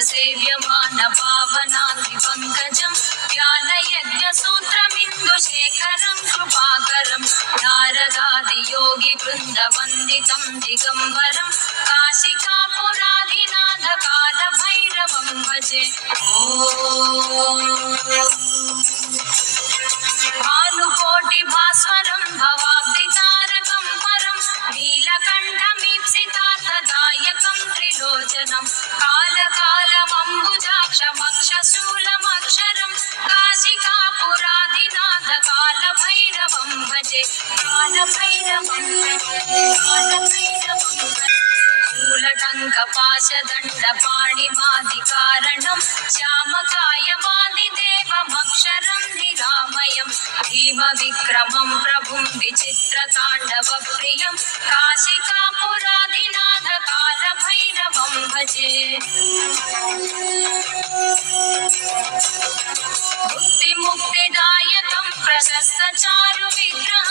सेव्यमान पावनाङ्घ्रि पङ्कजं व्यालयज्ञसूत्रमिन्दुशेखरं कृपाकरं नारदादियोगिवृन्दवन्दितं दिगम्बरं काशिकापुराधिनाथ कालभैरवं भजे। भानुकोटिभास्वरं भवाब्धितारकं परं नीलकण्ठमीप्सितार्थदायकं त्रिलोचनं कालकालमम्बुजाक्षमक्षशूलमक्षरं काशिकापुराधिनाथ कालभैरवं भजे। कालभैरवं शूलटङ्कपाशदण्डपाणिमादिकारणं श्यामकायमादिदेवमक्षरं निरामयं भीमविक्रमं प्रभुं विचित्रताण्डवप्रियं काशिकापुराधिनाथ कालभैरवं भजे। मुक्तिमुक्तिदायकं प्रशस्तचारुविग्रहं